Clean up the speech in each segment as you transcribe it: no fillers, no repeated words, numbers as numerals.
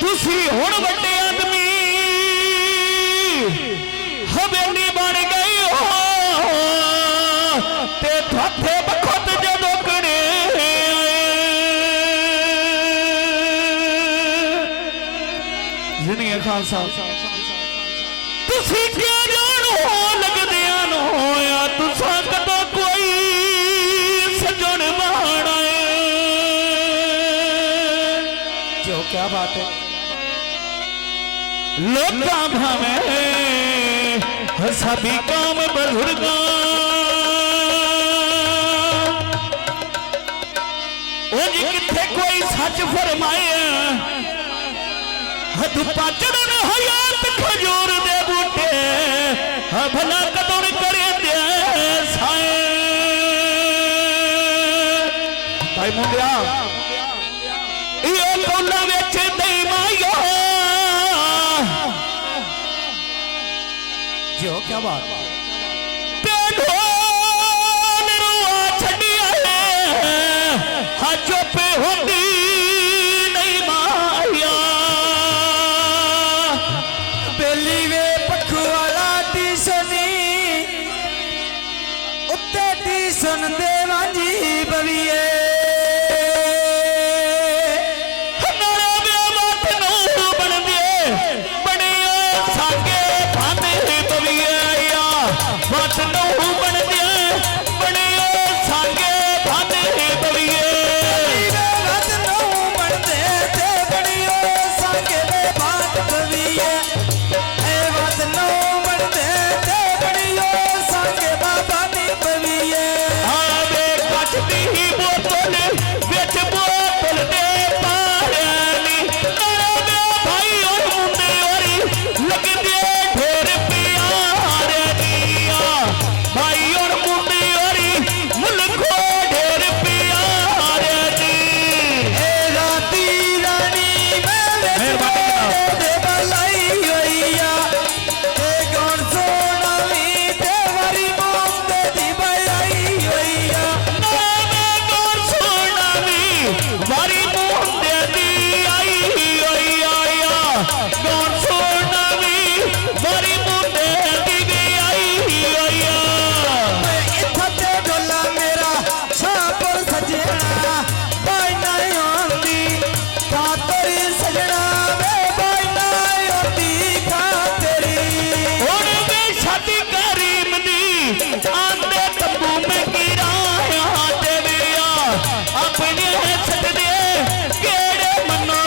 तुसी हुण वड्डे आदमी हवेली बन गई हो ते थाथे बखत जदों कड़े जिन्हें खान साहब तुसी क्या जानो लगदियां नो होया तुसा कदों कोई सजन माना जो क्या बात है लोका भावे सभी काम बुजुर्गा किथे कोई सच फरमाए धुप्पा चढ़न हयात खजूर दे बूटे भला कदर करे दे साए भाई मुंडिया ये कौला विच दई माया जो क्या बात चुपे होती नहीं माया बेली वे पखवाला दी सुनी उत्ते दी सुन देवा जी बविए अपने छट दे केड़े मनो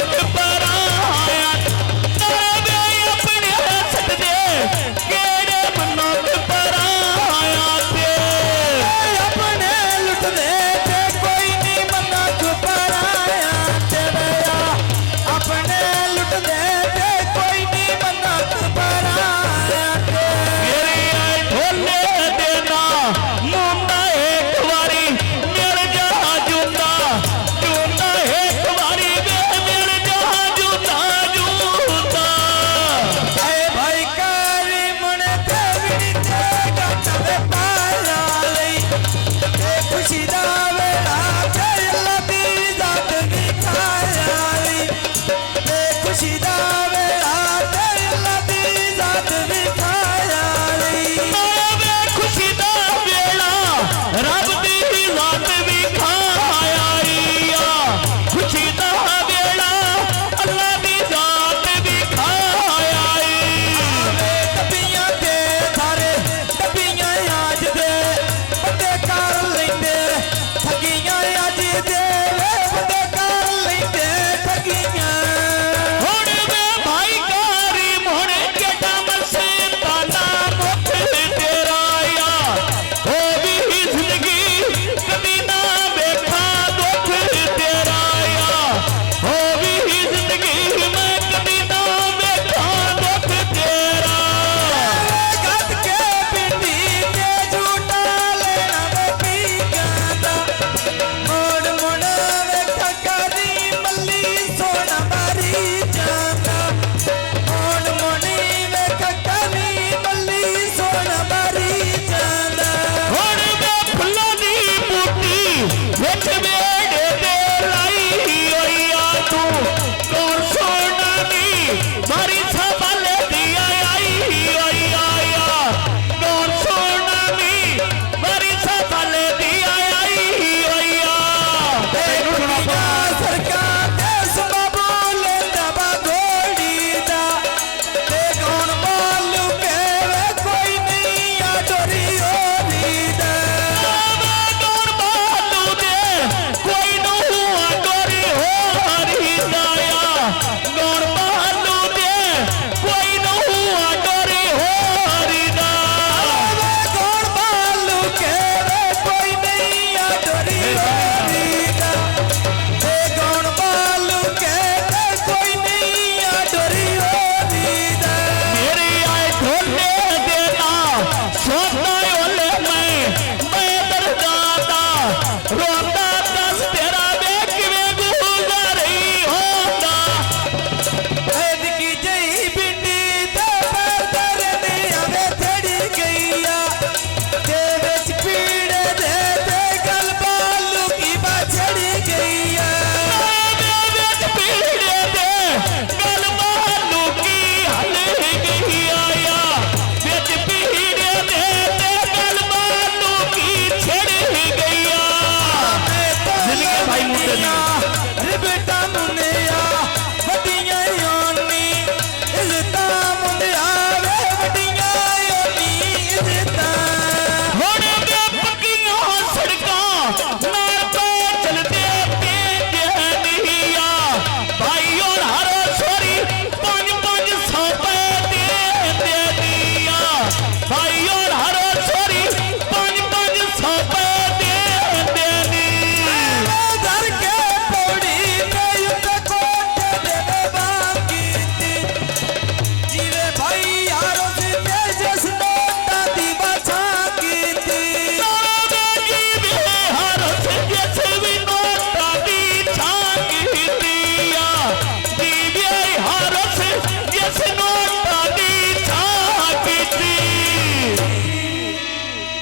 ਅਰੇ ਬੇਟਾ ਮੁੰਨੇ